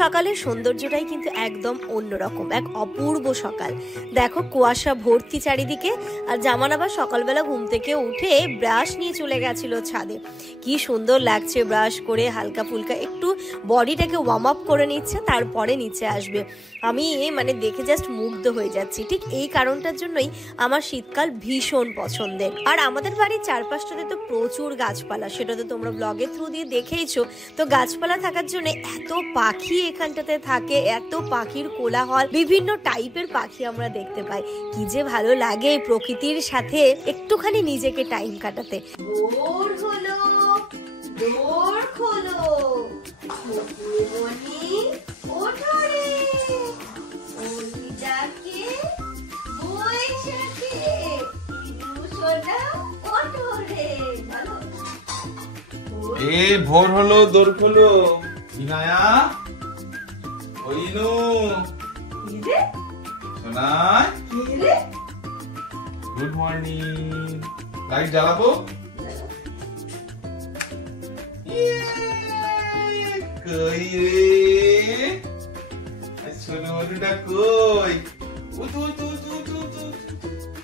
সকালের সৌন্দর্যটাই কিন্তু একদম অন্যরকম, এক অপূর্ব সকাল। দেখো কুয়াশা ভর্তি চারিদিকে, আর জামান আবার সকালবেলা ঘুম থেকে উঠে ব্রাশ নিয়ে চলে গেছিল ছাদে। কি সুন্দর লাগছে, ব্রাশ করে হালকা ফুলকা একটু বডিটাকে ওয়ার্ম আপ করে নিচ্ছে, তারপরে নিচে আসবে। আমি মানে দেখে জাস্ট মুগ্ধ হয়ে যাচ্ছি। ঠিক এই কারণটার জন্যই আমার শীতকাল ভীষণ পছন্দের। আর আমাদের বাড়ির চারপাশটাতে তো প্রচুর গাছপালা, সেটা তো তোমরা ব্লগের থ্রু দিয়ে দেখেইছো। তো গাছপালা থাকার জন্য এত পাখি এখানটাতে থাকে, এত পাখির কোলাহল, বিভিন্ন টাইপের পাখি আমরা দেখতে পাই। কি যে ভালো লাগে প্রকৃতির সাথে একটুখানি নিজেকে টাইম কাটাতে। ভোর হলো, দোর খোলো, মনি ওঠো রে, ওই যাকে বৈশাখে ইনু সোনা ওঠো রে। ভালো এই ভোর হলো, দোর খোলো। ইনায়া, ওই ইনু সোনাই, গুড মর্নিং। লাইট জ্বালাবো? কই রে ছোট মধুটা কই? উঠু উঠু উঠু উঠু উঠু।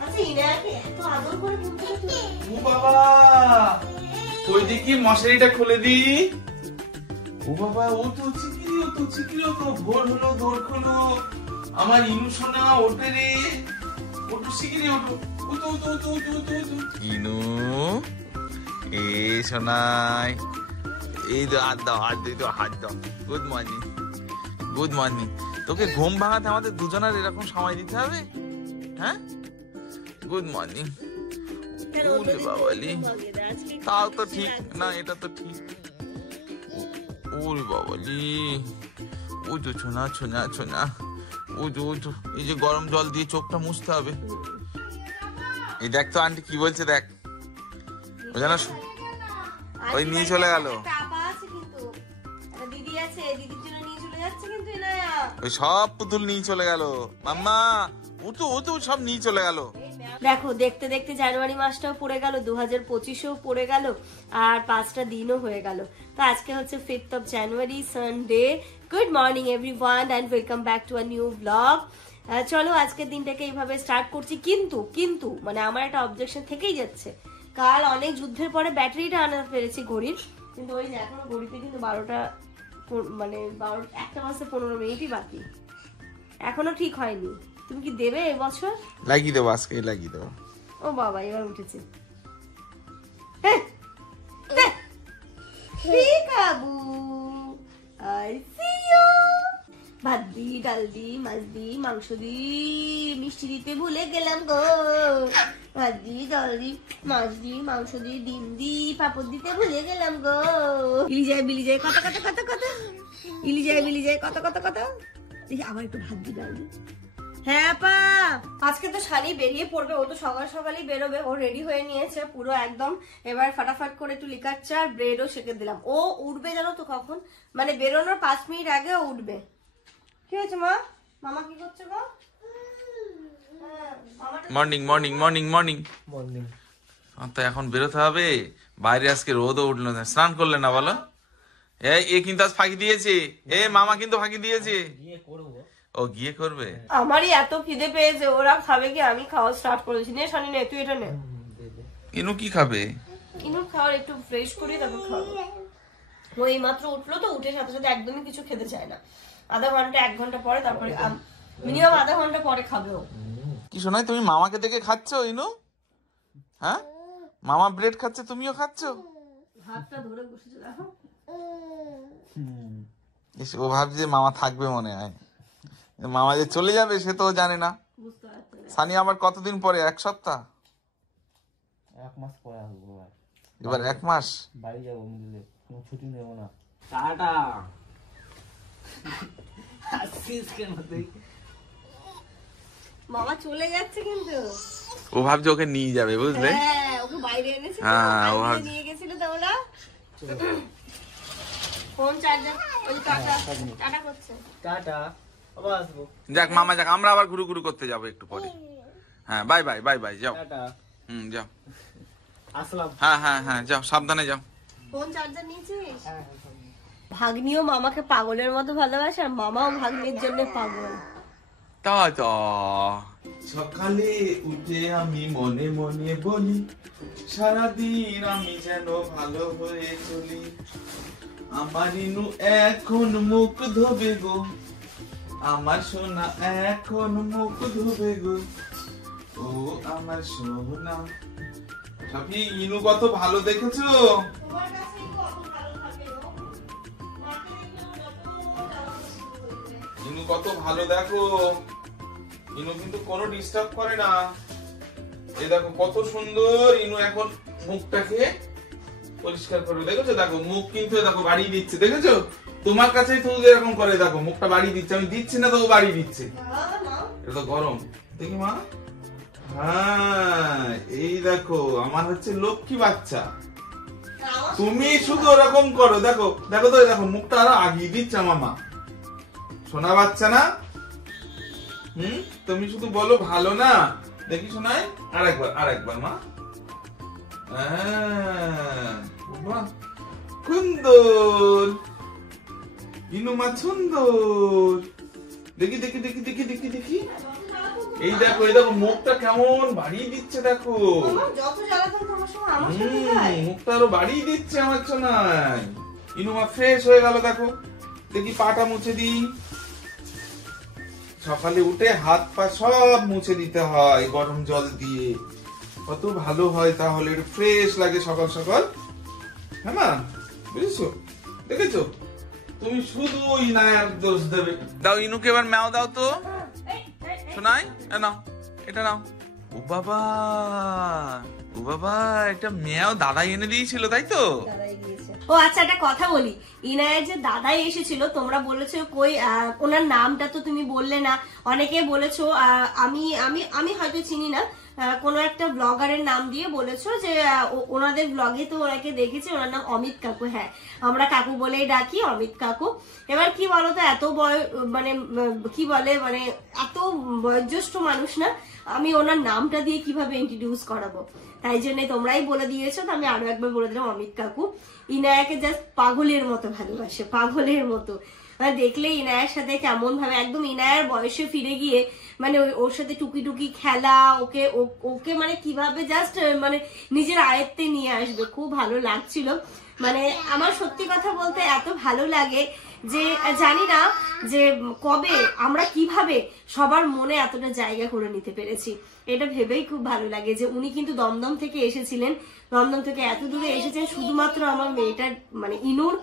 আচ্ছা ইনায়াকে এত আদর করে ঘুম থেকে তুলে? ও বাবা, কই দেখি মশারিটা খুলে দি। ও বাবা, ও তো চিকিরি, ও তো চিকিরি, ও তো ভোর হলো, দোর খোলো। আমার ইনু সোনা ওঠে রে, ওঠো চিকিরি, ওঠো। উঠো উঠো উঠো উঠো উঠো উঠো। ইনু এ সোনাই, এই তো হাত দাও, হাত দাও, হাত দাও। Good morning, good morning. তোকে ঘুম ভাঙাতে আমাদের দুজনের এরকম সময় দিতে হবে? হ্যাঁ, গুড মর্নিং। ওরে বাবালি, তাও তো ঠিক না, এটা তো ঠিক। ওরে বাবালি, উঠো ছোনা ছোনা ছোনা, উঠো উঠো। এই যে গরম জল দিয়ে চোখটা মুছতে হবে। এই দেখ তো আন্টি কি বলছে, দেখ। ও জানো ওই নিয়ে চলে গেল, ওই সব পুতুল নিয়ে চলে গেল। মাম্মা উঠো উঠো, সব নিয়ে চলে গেল। দেখো দেখতে দেখতে জানুয়ারি মাসটাও পড়ে গেল, 2025ও পড়ে গেল, আর 5টা দিনও হয়ে গেল। তো আজকে হচ্ছে 5th of January, Sunday. Good morning everyone and welcome back to a new blog. চলো আজকের দিনটাকে এইভাবে স্টার্ট করছি। কিন্তু মানে আমার একটা অবজেকশন থেকেই যাচ্ছে। কাল অনেক যুদ্ধের পরে ব্যাটারিটা আনাতে পেরেছি ঘড়ির, কিন্তু ওই যে এখনো ঘড়িতে কিন্তু 12টা মানে 1টা বাজতে 15 মিনিটই বাকি, এখনো ঠিক হয়নি। তুমি কি দেবে এবছর? লাগিয়ে দেবো, আজকে লাগিয়ে দেবো। ও বাবা, এবার উঠেছে। ভাত দি, ডাল দি, মাছ দি, মাংস দি, মিষ্টি দিতে ভুলে গেলাম গো। ভাত দি, ডাল দি, মাছ দি, মাংস দি, ডিম দি, পাপড় দিতে ভুলে গেলাম গো। ইলি যায় বিলি যায় কত কত কত কত, ইলি যায় বিলি যায় কত কত কত। দেখি আবার একটু ভাত দি, ডাল দি। হ্যাঁ পা, আজকে তো শালি বেরিয়ে পড়বে, ও তো সকাল সকালই বেরোবে। ও রেডি হয়ে নিয়েছে পুরো একদম। এবার ফাটাফাট করে একটু লিকার চা আর ব্রেডও সেকে দিলাম। ও উঠবে জানো তো কখন, মানে বেরোনোর 5 মিনিট আগে ও উঠবে। কি হয়েছে মা? মামা কি করছে গো? Morning morning morning morning morning. তো এখন বেরোতে হবে বাইরে, আজকে রোদও উঠলো না। স্নান করলে না বলো? এ কিন্তু আজ ফাঁকি দিয়েছে, এ মামা কিন্তু ফাঁকি দিয়েছে। ও গিয়ে করবে। আমারই এত খিদে পেয়েছে, ওরা খাবে কি আমি খাওয়া স্টার্ট করেছি। নে শানি নে, তুই এটা নে। ইনু কি খাবে? ইনু খাওয়ার একটু ফ্রেশ করি তারপর খাবো। ও এই মাত্র উঠলো, তো উঠে সাথে সাথে একদমই কিছু খেতে চায় না। আধা ঘন্টা 1 ঘন্টা পরে, তারপরে মিনিমাম আধা ঘন্টা পরে খাবে ও। কি শোনাই, তুমি মামাকে দেখে খাচ্ছ ইনু? হ্যাঁ, মামা ব্রেড খাচ্ছে, তুমিও খাচ্ছ? হাতটা ধরে বসেছে দেখো। ও ভাবছে যে মামা থাকবে, মনে হয় মামা যে চলে যাবে সে তো জানে না। সানি আবার কতদিন পরে? 1 সপ্তাহ, 1 মাস পরে আসবো। এবার 1 মাস বাড়ি যাবো, মিলে কোনো ছুটি নেবো না। টাটা। আসছিস কেন তুই? মামা চলে যাচ্ছে কিন্তু। ও ভাবছে ওকে নিয়ে যাবে, বুঝলে? হ্যাঁ, ওকে বাইরে এনেছে, হ্যাঁ ও বাইরে নিয়ে গেছিল তো ওরা। ফোন চার্জার ওই টাটা করছে। টাটা, আবার আসবো। যাক মামা যাক, আমরা আবার ঘুরু ঘুরু করতে যাবো একটু পরে। হ্যাঁ বাই বাই বাই বাই, যাও। টাটা। যাও। আসলাম। হ্যাঁ হ্যাঁ হ্যাঁ, যাও, সাবধানে যাও। ফোন চার্জার নিয়েছিস? হ্যাঁ। ভাগ্নিও মামাকে পাগলের মতো ভালোবাসে আর মামাও ভাগ্নির জন্য পাগল। দাদা সকালে উঠে আমি মনে মনে বলি, সারাদিন আমি যেন ভালো হয়ে চলি। আমার ইনু এখন মুখ ধোবে গো, আমার সোনা এখন মুখ ধোবে গো, ও আমার সোনা। সবই ইনু কত ভালো দেখেছো? ইনু কত ভালো দেখো, ইনু কিন্তু কোনো ডিস্টার্ব করে না। এই দেখো কত সুন্দর ইনু এখন মুখটাকে পরিষ্কার করবে, দেখেছো? দেখো মুখ কিন্তু দেখো বাড়িয়ে দিচ্ছে, দেখেছো? তোমার কাছেই তো এরকম করে, দেখো মুখটা বাড়িয়ে দিচ্ছে, আমি দিচ্ছি না তো ও বাড়িয়ে দিচ্ছে। এটা তো গরম, দেখি মা। হ্যাঁ এই দেখো আমার হচ্ছে লক্ষ্মী বাচ্চা, তুমি শুধু ওরকম করো। দেখো দেখো তো, দেখো মুখটা আরো আগিয়ে দিচ্ছে আমার মা। সোনা বাচ্চা না? তুমি শুধু বলো ভালো না, দেখি শোনাই। আরেকবার মা। সুন্দর ইনু মা, সুন্দর। দেখি দেখি দেখি দেখি দেখি দেখি, এই দেখো এই দেখো মুখটা কেমন বাড়িয়ে দিচ্ছে, দেখো মুখটা আরো বাড়িয়ে দিচ্ছে আমার সোনাই। ইনু মা ফ্রেশ হয়ে গেল, দেখো। দেখি পাটা মুছে দিই। সকালে উঠে হাত পা সব মুছে দিতে হয় গরম জল দিয়ে, কত ভালো হয়, তাহলে একটু ফ্রেশ লাগে সকাল সকাল। হ্যাঁ মা, বুঝেছো? দেখেছো? তুমি শুধু ইনায়ার দোষ দেবে। দাও ইনুকে এবার ম্যাও দাও তো শোনাই, নাও এটা নাও। ও বাবা, ও বাবা, একটা ম্যাও দাদাই এনে দিয়েছিল, তাই তো? ও আচ্ছা, একটা কথা বলি, ইনায়ের যে দাদাই এসেছিল তোমরা বলেছো কই, ওনার নামটা তো তুমি বললে না। অনেকে বলেছো আমি আমি আমি হয়তো চিনি না, কোনো একটা ব্লগারের নাম দিয়ে বলেছো যে ওনাদের ব্লগে তো ওনাকে দেখেছি, ওনার নাম অমিত কাকু। হ্যাঁ, আমরা কাকু বলেই ডাকি, অমিত কাকু। এবার কি বলতো, এত মানে কি বলে, মানে এত বয়োজ্যেষ্ঠ মানুষ না, আমি ওনার নামটা দিয়ে কিভাবে ইন্ট্রোডিউস করাবো, তাই জন্য তোমরাই বলে দিয়েছো, তো আমি আরো একবার বলে দিলাম অমিত কাকু। ইনায়াকে জাস্ট পাগলের মতো ভালোবাসে, পাগলের মতো। মানে দেখলে ইনায়ার সাথে কেমন ভাবে একদম ইনায়ার বয়সে ফিরে গিয়ে, মানে ওর সাথে টুকি টুকি খেলা, ওকে ওকে মানে কিভাবে জাস্ট মানে নিজের আয়ত্তে নিয়ে আসবে, খুব ভালো লাগছিল। মানে আমার সত্যি কথা বলতে এত ভালো লাগে যে জানি না যে কবে আমরা কিভাবে সবার মনে এতটা জায়গা করে নিতে পেরেছি। এটা ভেবেই খুব ভালো লাগে যে উনি কিন্তু দমদম থেকে এসেছিলেন, দমদম থেকে এত দূরে এসেছেন শুধুমাত্র আমার মেয়েটার মানে ইনুর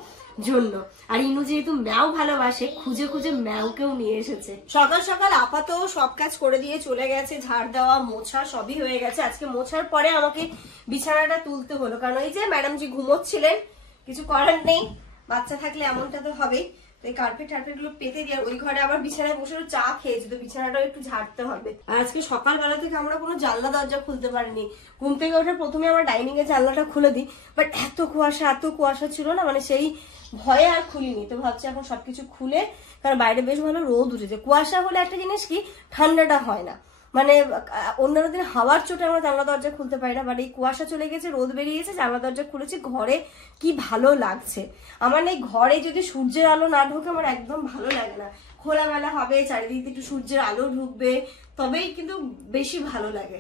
জন্য। আর ইনু যেহেতু ম্যাও ভালোবাসে, খুঁজে খুঁজে ম্যাওকেও নিয়ে এসেছে। সকাল সকাল আপাতত সব কাজ করে দিয়ে চলে গেছে, ঝাড় দেওয়া মোছা সবই হয়ে গেছে। আজকে মোছার পরে আমাকে বিছানাটা তুলতে হলো, কারণ এই যে ম্যাডাম জি ঘুমোচ্ছিলেন, কিছু করার নেই, বাচ্চা থাকলে এমনটা তো হবেই। এই কার্পেট টার্পেট গুলো পেতে দিয়ে ওই ঘরে আবার বিছানায় বসে চা খেয়েছি, তো বিছানাটাও একটু ঝাড়তে হবে। আর আজকে সকালবেলা থেকে আমরা কোনো জানলা দরজা খুলতে পারিনি। ঘুম থেকে ওঠে প্রথমে আমার ডাইনিং এর জানলাটা খুলে দিই, বাট এত কুয়াশা ছিল না, মানে সেই ভয়ে আর খুলিনি। তো ভাবছি এখন সবকিছু খুলে, কারণ বাইরে বেশ ভালো রোদ উঠেছে। কুয়াশা হলে একটা জিনিস কি, ঠান্ডাটা হয় না, মানে অন্যান্য দিন হাওয়ার চোটে আমরা জানলা দরজা খুলতে পারি না, বাট এই কুয়াশা চলে গেছে, রোদ বেরিয়েছে, জানলা দরজা খুলেছি, ঘরে কি ভালো লাগছে। আমার এই ঘরে যদি সূর্যের আলো না ঢোকে আমার একদম ভালো লাগে না। খোলামেলা হবে, চারিদিকে একটু সূর্যের আলো ঢুকবে, তবেই কিন্তু বেশি ভালো লাগে।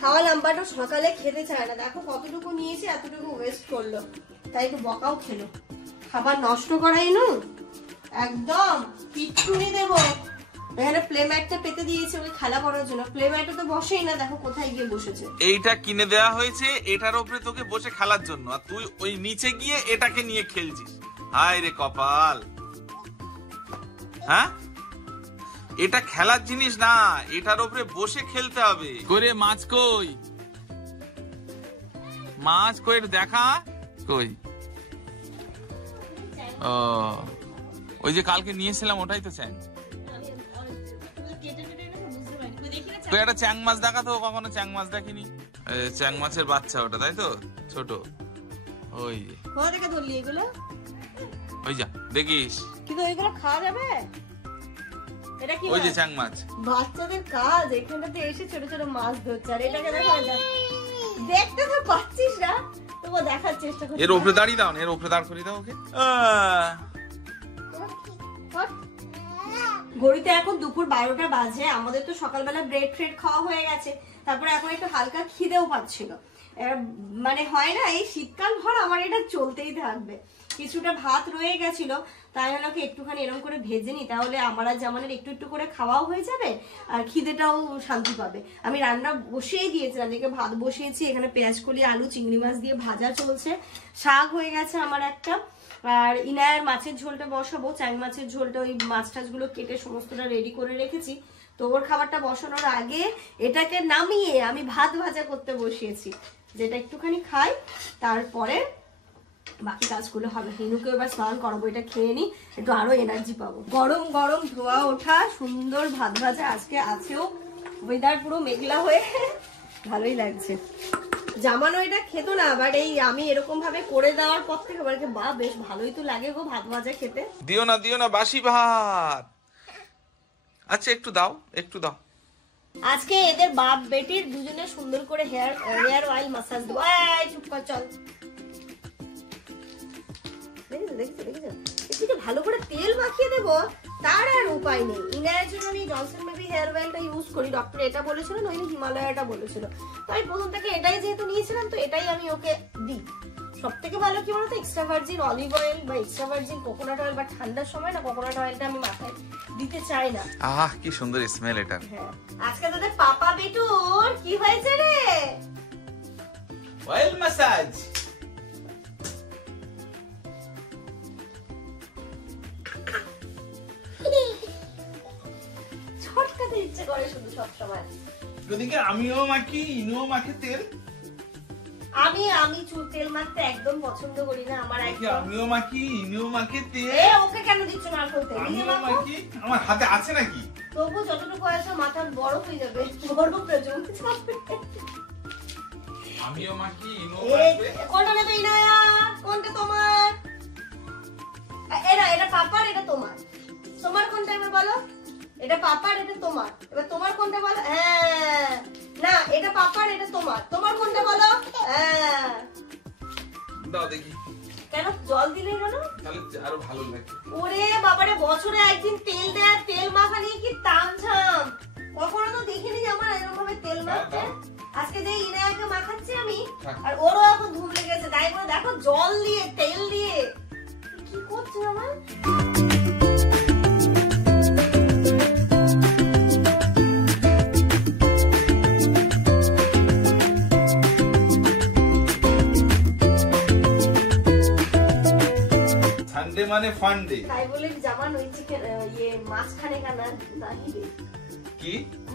খাওয়ালাম, বাট সকালে খেতে চায় না। দেখো কতটুকু নিয়েছি, এতটুকু ওয়েস্ট করলো, তাই একটু বকাও খেলো। খাবার নষ্ট করাই নু, একদম পিটুনি দেবো। এখানে প্লে ম্যাটটা পেতে দিয়েছে ওই খেলা করার জন্য, প্লে ম্যাটে তো বসেই না, দেখো কোথায় গিয়ে বসেছে। এইটা কিনে দেওয়া হয়েছে এটার উপরে তোকে বসে খেলার জন্য, আর তুই ওই নিচে গিয়ে এটাকে নিয়ে খেলছিস। হায় রে কপাল। হ্যাঁ, এটা খেলার জিনিস না, এটার উপরে বসে খেলতে হবে। করে মাছ কই, মাছ কই দেখা কই? ও ওই যে কালকে নিয়েছিলাম ওটাই তো চাই। তুই একটা চ্যাং মাছ দেখা তো, কখনো চ্যাং মাছ দেখিনি? চ্যাং মাছের বাচ্চা ওটা, তাই তো? ছোট ওই কোথা থেকে ধরলি এগুলো? ওই যা দেখিস, কিন্তু ওইগুলো খাওয়া যাবে? এটা কি ওই যে মাছ? চ্যাং মাছ। বাচ্চাদের কাজ এখানটাতে এসে ছোট ছোট মাছ ধরছে, আর এটাকে দেখা যায় দেখতে তো পাচ্ছিস না, তবু দেখার চেষ্টা করছিস। এর উপরে দাঁড়িয়ে দাও না, এর উপরে দাঁড় করিয়ে দাও ওকে। ঘড়িতে এখন দুপুর 12টা বাজে। আমাদের তো সকালবেলা ব্রেড ট্রেড খাওয়া হয়ে গেছে, তারপরে এখন একটু হালকা খিদেও পাচ্ছিল। মানে হয় না, এই শীতকাল ভর আমার এটা চলতেই থাকবে। কিছুটা ভাত রয়ে গেছিল, তাই হলো কি একটুখানি এরকম করে ভেজে নি, তাহলে আমার আর জামানের একটু একটু করে খাওয়াও হয়ে যাবে আর খিদেটাও শান্তি পাবে। আমি রান্না বসিয়েই দিয়েছিলাম, এদিকে ভাত বসিয়েছি, এখানে পেঁয়াজ কলি আলু চিংড়ি মাছ দিয়ে ভাজা চলছে, শাক হয়ে গেছে আমার একটা, আর ইনায়ার মাছের ঝোলটা বসাবো। চ্যাং মাছের ঝোলটা ওই মাছ টাছগুলো কেটে সমস্তটা রেডি করে রেখেছি, তো ওর খাবারটা বসানোর আগে এটাকে নামিয়ে আমি ভাত ভাজা করতে বসিয়েছি, যেটা একটুখানি খাই, তারপরে বাকি কাজগুলো হবে। হিনুকে এবার স্নান করাবো, এটা খেয়ে নি, একটু আরো এনার্জি পাবো। গরম গরম ধোয়া ওঠা সুন্দর ভাত ভাজা আজকে আছেও, ওয়েদার পুরো মেঘলা হয়ে ভালোই লাগছে। জামানো এটা খেতো না, বাট এই আমি এরকম ভাবে করে দেওয়ার পর থেকে বলছে বা বেশ ভালোই তো লাগে গো ভাত ভাজা খেতে। দিও না বাসি ভাত। আচ্ছা একটু দাও, একটু দাও। আজকে এদের বাপ বেটির দুজনে সুন্দর করে হেয়ার অয়েল মাসাজ দেবো। এই চুপ কর, চল। দেখেছো ভালো করে তেল মাখিয়ে দেবো, তার আর উপায় নেই। ইনায়ের জন্য আমি জনসন বেবি হেয়ার অয়েলটা ইউজ করি, ডক্টর এটা বলেছিল, নইলে হিমালয়াটা বলেছিল, তো আমি প্রথম থেকে এটাই যেহেতু নিয়েছিলাম, তো এটাই আমি ওকে দিই। সব থেকে ভালো কি বলতো, এক্সট্রা ভার্জিন অলিভ অয়েল বা এক্সট্রা ভার্জিন কোকোনাট অয়েল, বা ঠান্ডার সময় না কোকোনাট অয়েলটা আমি মাথায় দিতে চাই না। আহ কি সুন্দর স্মেল এটা। হ্যাঁ, আজকে তোদের পাপা বেটুর কি হয়েছে রে? Oil massage. ছটকাতে ইচ্ছে করে শুধু সব সময়। ওদিকে আমিও মাখি, ইনুও মাখে তেল। আমি তেল মাখতে একদম পছন্দ করি না, আমার একদম। আমিও মাখি, ইনুও মাখে তেল। এ ওকে কেন দিচ্ছ মাখো তেল? আমিও মাখি, আমার হাতে আছে নাকি? তবু যতটুকু আছে মাথা বড় হয়ে যাবে, বড় প্রয়োজন যাবে। আমিও মাখি, ইনুও মাখবে। কোনটা নেবে ইনায়া? কোনটা তোমার? এটা পাপার, এটা তোমার। তোমার কোনটা এবার বলো? এটা পাপার, এটা তোমার। এবার তোমার কোনটা বলো? হ্যাঁ, না এটা পাপার, এটা তোমার। তোমার কোনটা বলো? হ্যাঁ, দাও দেখি। কেন জল দিলে কেন? তাহলে আরো ভালো লাগে। ওরে বাবারে, বছরে একদিন তেল দেয়, তেল মাখা নিয়ে কি তামঝাম। কখনো তো দেখিনি যে আমার এরকম ভাবে তেল মাখছে। আজকে যে ইনায়াকে মাখাচ্ছি আমি, আর ওরও এখন ধুম লেগেছে, তাই করে দেখো জল দিয়ে তেল দিয়ে কি করছে আমার। সানডে মানে ফান্ডে। তাই বলে জামান ওই চিকেন মাছ খানে কা না নাহি রে। কি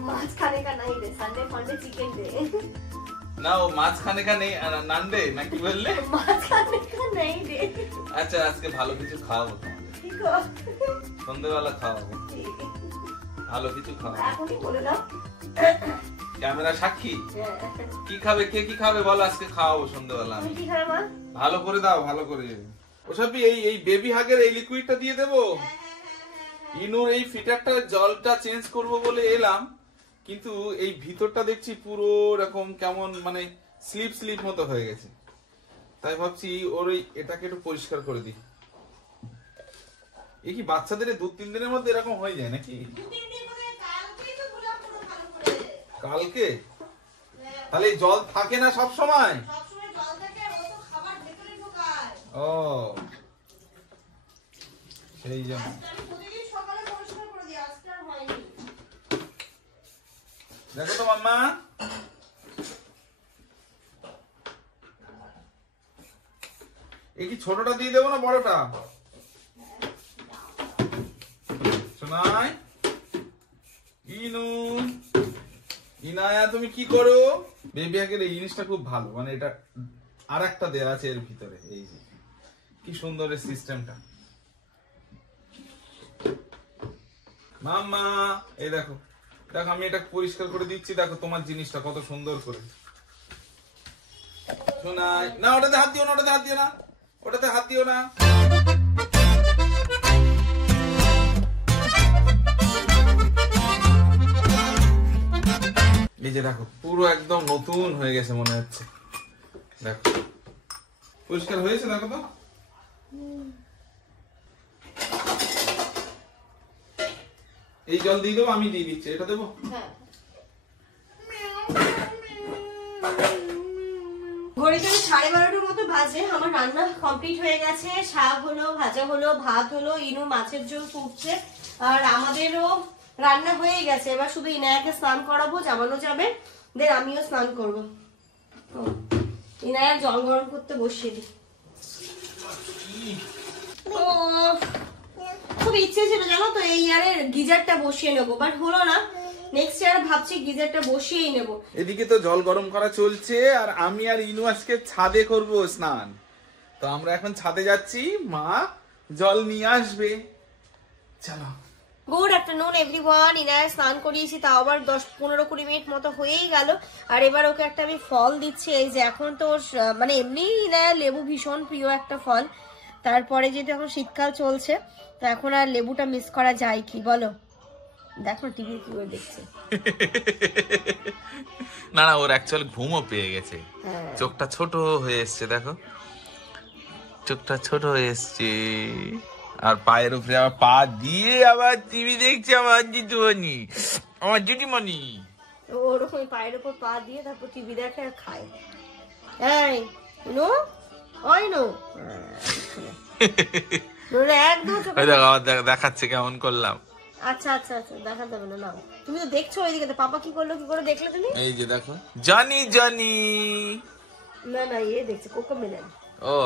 মাছ খানে কা নাহি রে, সানডে ফান্ডে চিকেন দে। না ও মাছ খানে কা নেই, নান্ডে নাকি বললে? মাছ খানে কা নাহি রে। আচ্ছা আজকে ভালো কিছু খাওয়াবো তোমাদের, ঠিক আছে, সন্ধ্যেবেলা খাওয়াবো, ভালো কিছু খাওয়াবো। এখনই বলে দাও। ক্যামেরা সাক্ষী। কি খাবে, কে কি খাবে বলো, আজকে খাওয়াবো সন্ধ্যেবেলা। তুমি কি খাবে মা? ভালো করে দাও, ভালো করে। ওসবই এই বেবি হাগের এই লিকুইডটা দিয়ে দেবো। ইনুর এই ফিটারটা জলটা চেঞ্জ করব বলে এলাম, কিন্তু এই ভিতরটা দেখছি পুরো এরকম কেমন মানে স্লিপ মতো হয়ে গেছে, তাই ভাবছি ওর ওই এটাকে একটু পরিষ্কার করে দিই। এই কি বাচ্চাদের 2-3 দিনের মধ্যে এরকম হয়ে যায় নাকি? কালকে তাহলে এই জল থাকে না সব সময়? ও সেই জন্য। দেখো তো মাম্মা, এই কি ছোটটা দিয়ে দেবো না বড়টা? শোনাই ইনু, ইনায়া তুমি কি করো? বেবি হাগের এই জিনিসটা খুব ভালো, মানে এটা আর একটা দেয়া আছে এর ভিতরে। এই যে কি সুন্দর এই সিস্টেমটা। মাম্মা এই দেখো, দেখো আমি এটা পরিষ্কার করে দিচ্ছি, দেখো তোমার জিনিসটা কত সুন্দর করে। শোনাই না, ওটাতে হাত দিও না, ওটাতে হাত দিও না, ওটাতে হাত দিও না। এই যে দেখো পুরো একদম নতুন হয়ে গেছে মনে হচ্ছে। দেখো পরিষ্কার হয়েছে, দেখো তো। এই জল দিয়ে দেবো, আমি দিয়ে দিচ্ছি, এটা দেবো। ঘড়িতে 12:30টার মতো বাজে, আমার রান্না কমপ্লিট হয়ে গেছে। শাক হলো, ভাজা হলো, ভাত হলো, ইনু মাছের ঝোল ফুটছে, আর আমাদেরও রান্না হয়ে গেছে। এবার শুধু ইনায়াকে স্নান করাবো, জামানো যাবে, দেন আমিও স্নান করবো। ইনায়া জল গরম করতে বসিয়ে দিই। খুব ইচ্ছে ছিল জানো তো এই ইয়ারের গিজারটা বসিয়ে নেবো, বাট হলো না। নেক্সট ইয়ার ভাবছি গিজারটা বসিয়েই নেব। এদিকে তো জল গরম করা চলছে, আর আমি আর ইনু আজকে ছাদে করব স্নান। তো আমরা এখন ছাদে যাচ্ছি, মা জল নিয়ে আসবে। চলো। Good afternoon everyone. ইনায়া স্নান করিয়েছি, তাও আবার 10-15-20 মিনিট মতো হয়েই গেল। আর এবার ওকে একটা আমি ফল দিচ্ছি। এই যে এখন তো মানে এমনি ইনায়া লেবু ভীষণ প্রিয় একটা ফল, তারপরে যেহেতু এখন শীতকাল চলছে, তো এখন আর লেবুটা মিস করা যায় কি বলো? দেখো টিভি কি করে দেখছে। না না, ওর অ্যাকচুয়ালি ঘুমও পেয়ে গেছে, চোখটা ছোট হয়ে এসছে, দেখো চোখটা ছোট হয়ে এসছে। আর পায়ের উপরে আবার পা দিয়ে আবার টিভি দেখছে আমার জিতুমণি, আমার জুটিমণি। ওরকম পায়ের উপর পা দিয়ে তারপর টিভি দেখে আর খায়। এই নো, ওই নো, একদম দেখাচ্ছে কেমন করলাম। আচ্ছা আচ্ছা আচ্ছা, দেখা যাবে না, নাও। তুমি তো দেখছো ওইদিকে, তো পাপা কি করলো, কি করে দেখলে তুমি? এই যে দেখো, জানি জানি। না না, এ দেখছে কোকো মেলেন। ও,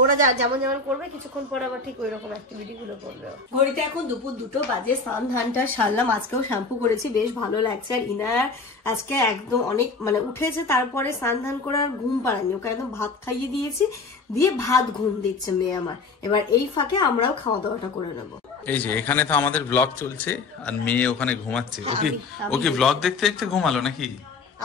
ওরা যেমন যেমন করবে, কিছুক্ষণ পর আবার ঠিক ওই রকম অ্যাক্টিভিটি গুলো করবে। ঘড়িতে এখন দুপুর 2টো বাজে। স্নান ধানটা সারলাম, আজকেও শ্যাম্পু করেছি, বেশ ভালো লাগছে। আর ইনার আজকে একদম অনেক মানে উঠেছে, তারপরে স্নান ধান করে আর ঘুম পাড়ায়নি, ওকে একদম ভাত খাইয়ে দিয়েছি, দিয়ে ভাত ঘুম দিচ্ছে মেয়ে আমার। এবার এই ফাঁকে আমরাও খাওয়া দাওয়াটা করে নেবো। এই যে এখানে তো আমাদের ব্লগ চলছে, আর মেয়ে ওখানে ঘুমাচ্ছে। ওকে ব্লগ দেখতে দেখতে ঘুমালো নাকি?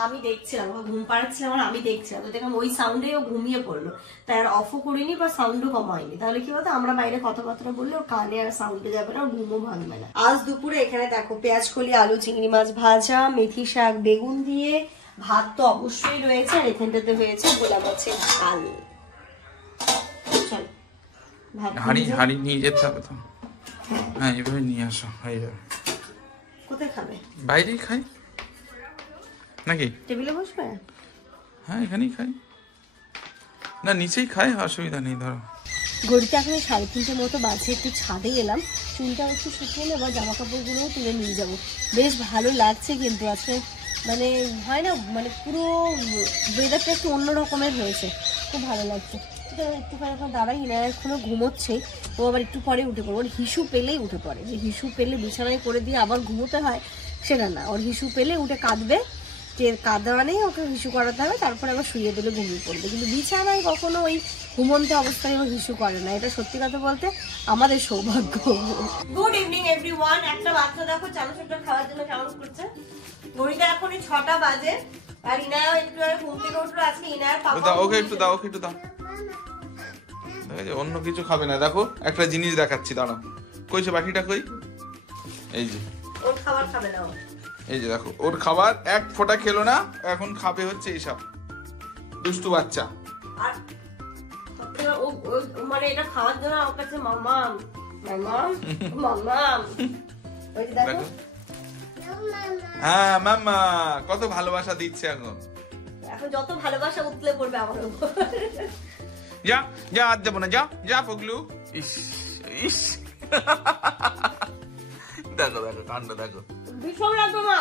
আমি দেখছিলাম, ও ঘুম পাড়াচ্ছিলাম আর আমি দেখছিলাম, তো দেখলাম ওই সাউন্ডে ও ঘুমিয়ে পড়লো। তাই আর অফও করিনি বা সাউন্ডও কমাইনি, তাহলে কি বলতো আমরা বাইরে কথাবার্তা বললে ও কানে আর সাউন্ডে যাবে না, ঘুমও ভাঙবে না। আজ দুপুরে এখানে দেখো পেঁয়াজ কলি, আলু, চিংড়ি মাছ ভাজা, মেথি শাক, বেগুন দিয়ে ভাত তো অবশ্যই রয়েছে, আর এখানটাতে হয়েছে ভোলা মাছের ঝাল। চল হাড়ি নিয়ে যেতে হবে তো। হ্যাঁ, এভাবে নিয়ে আসো, হয়ে যাবে। কোথায় খাবে? বাইরেই খাই নাকি? টেবিলে বসবে? হ্যাঁ, এখানেই খাই, না নিচেই খাই, অসুবিধা নেই। ধরো ঘড়িতে এখন 3:30 মতো বাজে, একটু ছাদে এলাম, চুলটা একটু শুকিয়ে নেবো, জামা কাপড়গুলোও তুলে নিয়ে যাবো। বেশ ভালো লাগছে কিন্তু আজকে, মানে হয় না, মানে পুরো ওয়েদারটা একটু অন্য রকমের হয়েছে, খুব ভালো লাগছে। একটুখানি এখন দাঁড়াই, না এখনো ঘুমোচ্ছে, ও আবার একটু পরে উঠে পড়ে। ওর হিসু পেলেই উঠে পড়ে, যে হিসু পেলে বিছানায় করে দিয়ে আবার ঘুমোতে হয় সেটা না, ওর হিসু পেলে উঠে কাঁদবে, যে কাঁদা মানেই ওকে হিসু করাতে হবে, তারপরে আবার শুয়ে দিলে ঘুমিয়ে পড়বে। কিন্তু বিছানায় কখনো ওই ঘুমন্ত অবস্থায় ও হিসু করে না, এটা সত্যি কথা বলতে আমাদের সৌভাগ্য। Good evening everyone. একটা বাচ্চা দেখো চানাচুরটা খাওয়ার জন্য কেমন করছে। ঘড়িটা এখন 6টা বাজে, আর ইনায়া একটু ঘুম থেকে উঠলো। আজকে ইনায়ার পাপা ওকে একটু দাও, ওকে একটু দাও। অন্য কিছু খাবে না, দেখো একটা জিনিস দেখাচ্ছি, দাঁড়াও। কইছে বাকিটা কই? এই যে ওর খাবার খাবে না, এই যে দেখো ওর খাবার এক ফোঁটা খেলো না, এখন খাবে হচ্ছে এইসব দুষ্টু বাচ্চা। আর ও মানে এটা খাওয়ার জন্য আমার কাছে মাম্মাম মাম্মাম মাম্মাম, ওই যে দেখো। হ্যাঁ মাম্মা, কত ভালোবাসা দিচ্ছে এখন। এখন যত ভালোবাসা উতলে পড়বে আমার উপর। যা যা, আর যাবো না, যা যা পগলু। ইস ইস, দেখো দেখো কাণ্ড দেখো। ভীষণ লাগবে মা।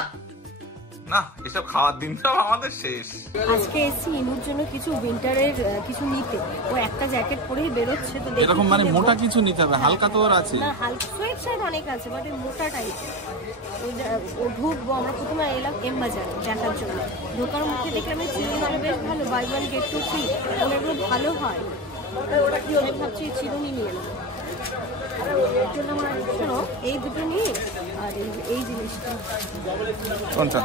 না, এসব খাওয়ার দিন সব আমাদের শেষ। আজকে এসছি ইনুর জন্য কিছু উইন্টারের কিছু নিতে। ও একটা জ্যাকেট পরেই বেরোচ্ছে, তো এরকম মানে মোটা কিছু নিতে হবে, হালকা তো ওর আছে না, হালকা সোয়েট শার্ট অনেক আছে, বাট মোটা টাইপের। ও ঢুকবো, আমরা প্রথমে এলাম এম বাজারে দেখার জন্য। ঢোকার মুখে দেখলাম চিরুনি বেশ ভালো, buy one get two free, এগুলো ভালো হয়। ওটা কি হবে ভাবছি চিরুনি নিয়ে নেবো। শোনো, এই দুটো নিয়ে আর এই জিনিসটা কোনটা?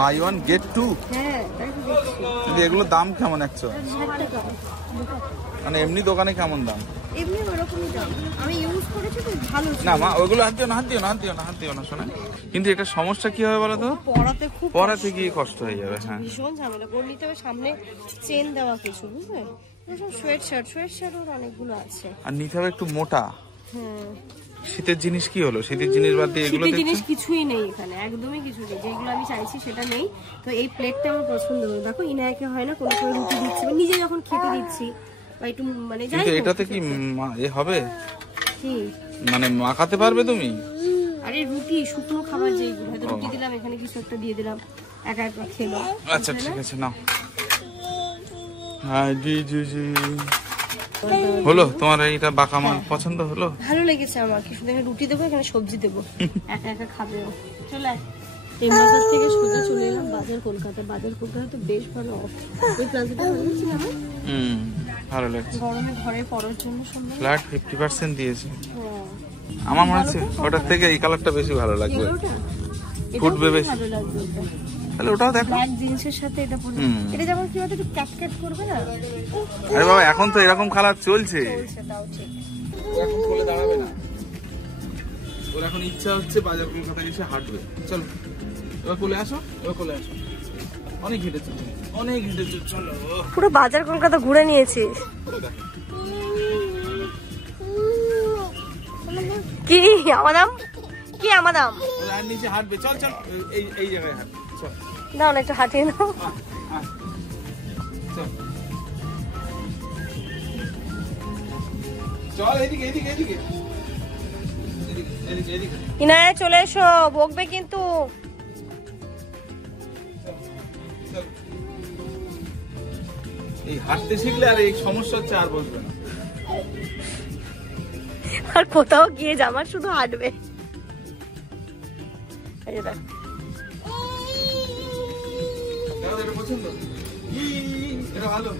Buy one get two. হ্যাঁ তাই তো দেখছি। কিন্তু এগুলোর দাম কেমন 100? 60 টাকা। মানে এমনি দোকানে কেমন দাম? এমনি ওরকমই দাম। আমি ইউজ করেছি তো ভালো ছিল। না মা, ওইগুলো হাত দিও না, হাত দিও না, হাত দিও না, হাত দিও না শোনা। কিন্তু এটা সমস্যা কি হবে বলো তো? পরাতে খুব পরাতে গিয়ে কষ্ট হয়ে যাবে। হ্যাঁ, ভীষণ ঝামেলা করে নিতে হবে। সামনে চেন দেওয়া কিছু, বুঝলে? এসব সোয়েট শার্ট ওর অনেকগুলো আছে। আর নিতে হবে একটু মোটা। হ্যাঁ, শীতের জিনিস কি হলো? শীতের জিনিস বাদ দিয়ে এগুলো শীতের জিনিস কিছুই নেই এখানে, একদমই কিছু নেই। যেগুলো আমি চাইছি সেটা নেই। তো এই প্লেটটা আমার পছন্দ হলো। দেখো ইনায়াকে হয় না কোনো করে রুটি দিচ্ছি বা নিজে যখন খেতে দিচ্ছি বা একটু মানে যাই কিন্তু হোক, এটাতে কি এ হবে? কি মানে মাখাতে পারবে তুমি? আরে রুটি শুকনো খাবার যেগুলো, হয়তো রুটি দিলাম, এখানে কিছু একটা দিয়ে দিলাম, একা একা খেলো। আচ্ছা ঠিক আছে, নাও। হ্যাঁ জি জি জি। হলো তোমার এইটা বাঁকা মাল পছন্দ হলো? ভালো লেগেছে আমার। কি শুধু রুটি দেবো, এখানে সবজি দেবো, একা একা খাবে ও। চলে এই বাজার থেকে সোজা চলে এলাম বাজার কলকাতা। বাজার কলকাতা তো বেশ ভালো অফ। ওই প্লাজাটা ভালো লাগছে না আমার? ভালো লাগছে। গরমে ঘরে পরার জন্য সুন্দর। ফ্ল্যাট 50% দিয়েছে। হ্যাঁ, আমার মনে হচ্ছে ওটার থেকে এই কালারটা বেশি ভালো লাগবে। এগুলোটা ফুটবে বেশি। ভালো লাগবে ওটা। তাহলে ওটাও দেখো। ব্ল্যাক জিন্সের সাথে এটা পরে এটা যেমন কি বলতো, একটু ক্যাট করবে না? আরে বাবা, এখন তো এরকম কালার চলছে। সেটাও ঠিক। এখন কোলে দাঁড়াবে না। ওর এখন ইচ্ছা হচ্ছে বাজার কলকাতা এসে হাঁটবে। চলো এবার কোলে আসো, এবার কোলে আসো। অনেক হেঁটেছো, অনেক হেঁটেছো, চলো। পুরো বাজার কলকাতা ঘুরে নিয়েছিস। কি আমাদাম? কি আমাদাম? আর নিচে হাঁটবে, চল চল, এই জায়গায় হাঁটবে, চল। দাও না একটু হাঁটিয়ে নাও। চল চল, এদিকে এদিকে এদিকে এদিকে এদিকে। ইনায়া চলে এসো, বকবে কিন্তু। এই হাঁটতে শিখলে আর এই সমস্যা হচ্ছে, আর বসবে না। আর কোথাও গিয়ে জামার শুধু হাঁটবে। এই যে দেখ। এটা পছন্দ? এটা ভালো।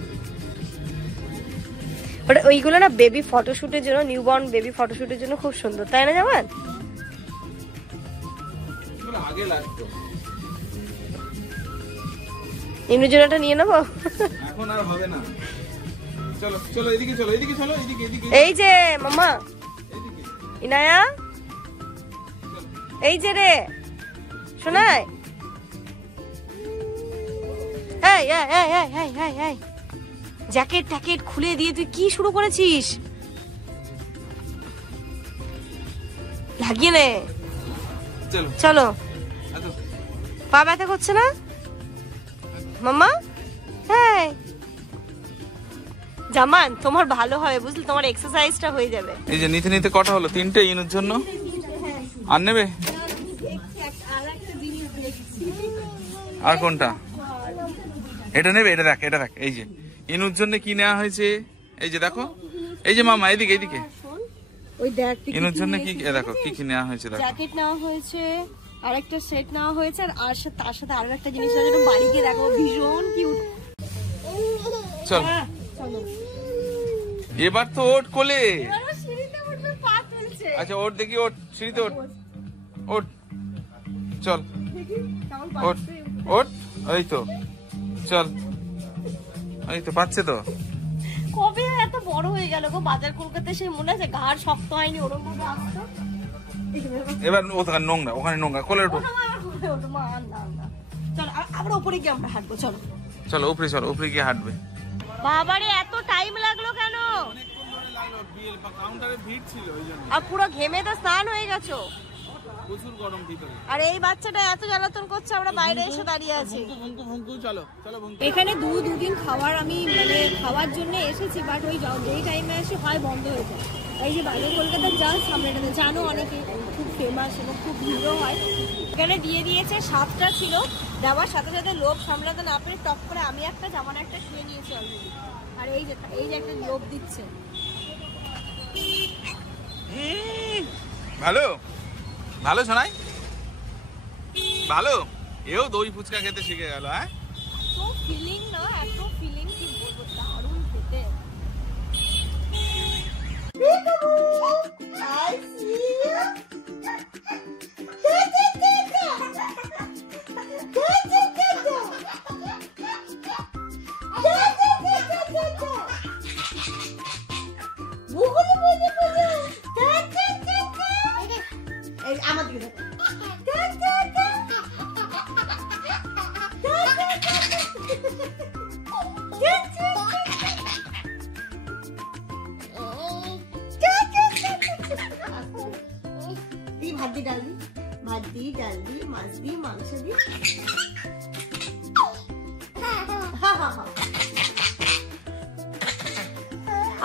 ওটা ওইগুলো না বেবি ফটোশুটের জন্য, নিউবর্ন বেবি ফটোশুটের জন্য খুব সুন্দর, তাই না জামান? এগুলো আগে লাগতো, এমনির জন্য একটা নিয়ে নেবো। এখন আর হবে না। চলো চলো, এদিকে চলো, এদিকে চলো, এদিকে এদিকে এই যে মামা, এদিকে। ইনায়া, এই যে রে শোনাই। এই এই এই এই এই এই এই জ্যাকেট ট্যাকেট খুলে দিয়ে তুই কি শুরু করেছিস? লাগিয়ে নে। চলো চলো। আসো। পা ব্যথা করছে না মাম্মা? হ্যাঁ জামান, তোমার ভালো হবে বুঝলি, তোমার এক্সারসাইজটা হয়ে যাবে। এই যে নিতে নিতে কটা হলো? 3টে ইনুর জন্য। আর নেবে? আর কোনটা? এটা নেবে? এটা দেখ, এটা দেখ, এই যে ইনুর জন্য কি নেওয়া হয়েছে, এই যে দেখো, এই যে মামা এদিকে এদিকে। ওই দেখ ইনুর জন্য কি দেখো কি কি নেওয়া হয়েছে, দেখো। জ্যাকেট নেওয়া হয়েছে, আরেকটা সেট নেওয়া হয়েছে, আর তার সাথে আরো একটা জিনিস আছে, বাড়িতে দেখো ভীষণ কিউট। চল চলো এবার তো ওঠ কোলে। সিঁড়িতে উঠবে, পা তুলছে। আচ্ছা ওঠ দেখি, ওঠ সিঁড়িতে, ওঠ ওঠ, চল কেমন ওঠ ওঠ, এই তো চল, এই তো পাচ্ছে তো। কবে এত বড় হয়ে গেল গো বাজার কলকাতায়, সে মনে আছে ঘাড় শক্ত হয়নি ওরকম ভাবে আসতো। এবার ওখানে নোংরা, ওখানে নোংরা, কোলে ওঠো। চলো আবার উপরে গিয়ে আমরা হাঁটবো। চলো চলো উপরে, চলো উপরে গিয়ে হাঁটবে। বাবারে এত টাইম লাগলো কেন? কাউন্টারে ভিড় ছিল ওই জন্য। আর পুরো ঘেমে তো স্নান হয়ে গেছো। প্রচুর গরম ভিতরে। আর এই বাচ্চাটা এত জ্বালাতন করছে, আমরা বাইরে এসে দাঁড়িয়ে আছি। চলো চলো এখানে দুদিন খাওয়ার আমি মানে খাওয়ার জন্য এসেছি, বাট ওই যেই টাইমে আসি হয় বন্ধ হয়ে যায়। এই যে বাজার কলকাতার যা সামনেটাতে জানো অনেকে খুব ফেমাস এবং খুব ভিড়ও হয়। এখানে দিয়ে দিয়েছে 7টা ছিল, দেওয়ার সাথে সাথে লোভ সামলাতে না পেরে টপ করে আমি একটা জামান একটা শুয়ে নিয়েছি অলরেডি। আর এই যে একটা লোভ দিচ্ছে। ভালো ভালো শোনাই, ভালো। এও দই ফুচকা খেতে শিখে গেল। হ্যাঁ এত ফিলিং না, এত ফিলিং কি বলবো, দারুণ খেতে। I see you. আমার দিকে ভাত দি ডাল দি, ভাত দি, ডাল দি, মাছ দি, মাংস দি।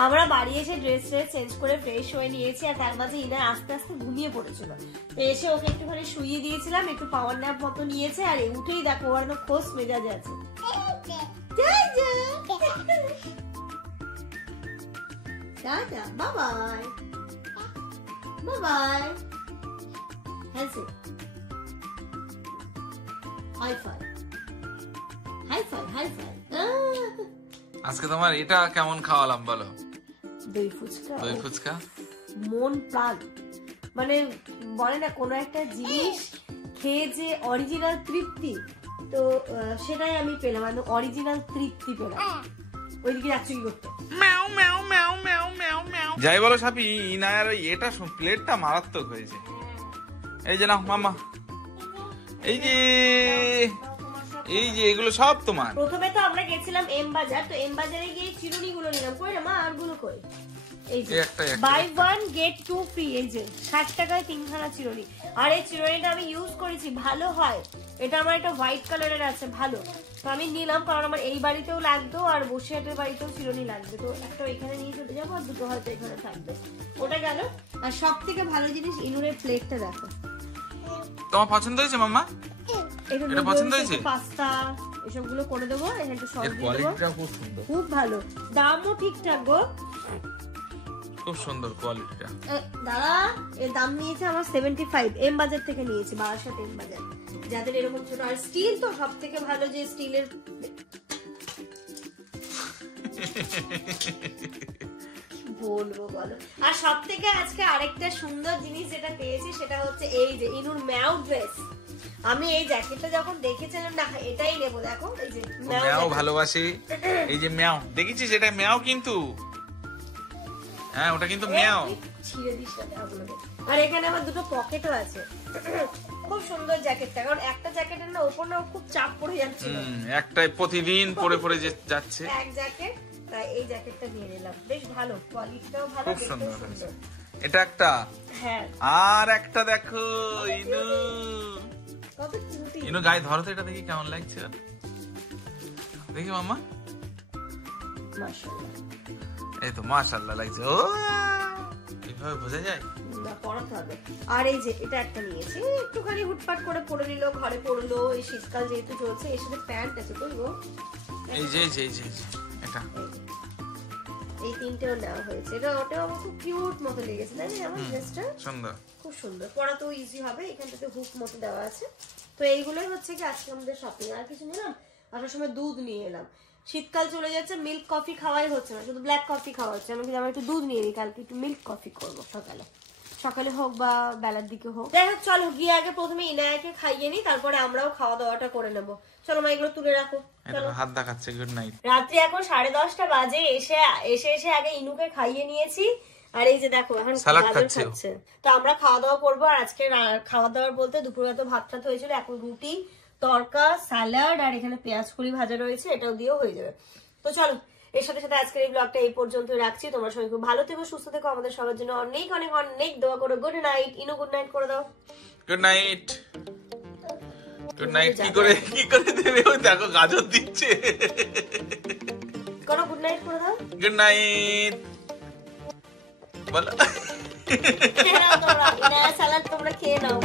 আমরা বাড়ি এসে ড্রেস চেঞ্জ করে ফ্রেশ হয়ে নিয়েছি, আর তার মাঝে ইনা আস্তে আস্তে ঘুমিয়ে পড়েছিল। তো এসে ওকে একটুখানি শুইয়ে দিয়েছিলাম, একটু পাওয়ার ন্যাপ মতো নিয়েছে, আর উঠেই দেখো ওর একদম খোশ মেজাজে আছে। Tata, bye bye, bye bye, handshake, high five, high five, high five. আজকে তোমার এটা কেমন খাওয়ালাম বলো? দই ফুচকা, দই ফুচকা মন প্রাণ, মানে বলে না কোনো একটা জিনিস খেয়ে যে অরিজিনাল তৃপ্তি, তো সেটাই আমি পেলাম, মানে অরিজিনাল তৃপ্তি পেলাম। ওইদিকে যাচ্ছ কি করতে? যাই বলো সাপি, ইনায়ার এটা প্লেটটা মারাত্মক হয়েছে। এই যে নাও মামা, এই যে এই যে এগুলো সব তোমার। প্রথমে তো আমরা গেছিলাম এম বাজার, তো এম বাজারে গিয়ে চিরুনি গুলো নিলাম। কই রে মা, আর গুলো কই? এই যে বাই 1 গেট 2 ফ্রি, এই যে 60 টাকায় 3খানা চিরুনি। আর এই চিরুনিটা আমি ইউজ করেছি, ভালো হয়। এটা আমার একটা হোয়াইট কালারের আছে, ভালো। তো আমি নিলাম, কারণ আমার এই বাড়িতেও লাগতো আর বসিরহাটের বাড়িতেও চিরুনি লাগবে। তো একটা এখানে নিয়ে চলে যাবো, আর দুটো হয়তো এখানে থাকবে। ওটা গেল। আর সব থেকে ভালো জিনিস ইনুরের প্লেটটা দেখো। তোমার পছন্দ হয়েছে মাম্মা? এটা পছন্দ হয়েছে? পাস্তা এসবগুলো করে দেবো, এখানে সস দিয়ে দেবো। কোয়ালিটিটা খুব সুন্দর, খুব ভালো, দামও ঠিকঠাক গো, খুব সুন্দর কোয়ালিটিটা। দাদা এর দাম নিয়েছে আমার 75, এম বাজার থেকে নিয়েছি, বারাসাত এম বাজার। যাদের এরকম ছোট, আর স্টিল তো সব থেকে ভালো, যে স্টিলের বলবো বলো। আর সব থেকে আজকে আরেকটা সুন্দর জিনিস যেটা পেয়েছি, সেটা হচ্ছে এই যে ইনুর ম্যাও ড্রেস। আমি এই জ্যাকেটটা যখন দেখেছিলাম না, এটাই নেবো। দেখো এই যে ম্যাও ভালোবাসি, এই যে ম্যাও দেখেছিস, এটা ম্যাও কিন্তু, হ্যাঁ ওটা কিন্তু ম্যাও। ছিঁড়ে দিস না ম্যাওগুলোকে। আর এখানে আমার দুটো পকেটও আছে। খুব সুন্দর জ্যাকেটটা, কারণ একটা জ্যাকেটের না উপর না খুব চাপ পড়ে যাচ্ছে, একটাই প্রতিদিন পরে পরে যাচ্ছে এক জ্যাকেট, তাই এই জ্যাকেটটা নিয়ে নিলাম। বেশ ভালো, কোয়ালিটিটাও ভালো, খুব সুন্দর। এটা একটা, হ্যাঁ। আর একটা দেখো ইনু, কত কিউট। ইনু গায়ে ধরো তো, এটা দেখি কেমন লাগছে, দেখি মাম্মা। মাশাআল্লাহ, এই তো মাশাআল্লাহ লাগছে। ও এইভাবে বোঝা যায় না, পরাতে হবে। আর এই যে এটা একটা নিয়েছি, একটুখানি হুটপাট করে পরে নিল, ঘরে পরলো, এই শীতকাল যেহেতু চলছে। এর সাথে প্যান্ট আছে তো গো, এই যে এই যে এটা, এই তিনটেও নেওয়া হয়েছে। এটা ওটাও আমার খুব কিউট মতো লেগেছে, তাই না? আমার ড্রেসটা সুন্দর, খুব সুন্দর, পরাতেও ইজি হবে। এখানটাতে হুক মতো দেওয়া আছে। তো এইগুলোই হচ্ছে কি আজকে আমাদের শপিং। আর কিছু নিলাম, আসার সময় দুধ নিয়ে এলাম। শীতকাল চলে যাচ্ছে, মিল্ক কফি খাওয়াই হচ্ছে না, শুধু ব্ল্যাক কফি খাওয়া হচ্ছে। আমি একটু দুধ নিয়ে নিই, কালকে একটু মিল্ক কফি করবো সকালে হোক বা বেলার দিকে হোক। যাই হোক, চলো গিয়ে আগে প্রথমে ইনায়াকে খাইয়ে নিই, তারপরে আমরাও খাওয়া দাওয়াটা করে নেবো। চলো মা, এগুলো তুলে রাখো। হাত দেখাচ্ছে। Good night. রাত্রি এখন 10:30 বাজে। এসে আগে ইনুকে খাইয়ে নিয়েছি। আর এই যে দেখো এখন সালাদ খাচ্ছে। তো আমরা খাওয়া দাওয়া করবো। আর আজকে খাওয়া দাওয়ার বলতে দুপুরে তো ভাত টাত হয়েছিল, এখন রুটি, তরকা, স্যালাড, আর এখানে পেঁয়াজ কড়ি ভাজা রয়েছে, এটাও দিয়েও হয়ে যাবে। তো চলো, এর সাথে সাথে আজকের এই ব্লগটা এই পর্যন্ত রাখছি। তোমরা সবাই খুব ভালো থেকো, সুস্থ থেকো, আমাদের সবার জন্য অনেক অনেক অনেক দোয়া করো। Good night. Inu good night করে দাও। Good night. গুড নাইট কি করে দেবে? ওই দেখো গাজর দিচ্ছে। করো, গুড নাইট করে দাও। গুড নাইট বলো। খেয়ে নাও তোমরা, স্যালাড তোমরা খেয়ে নাও।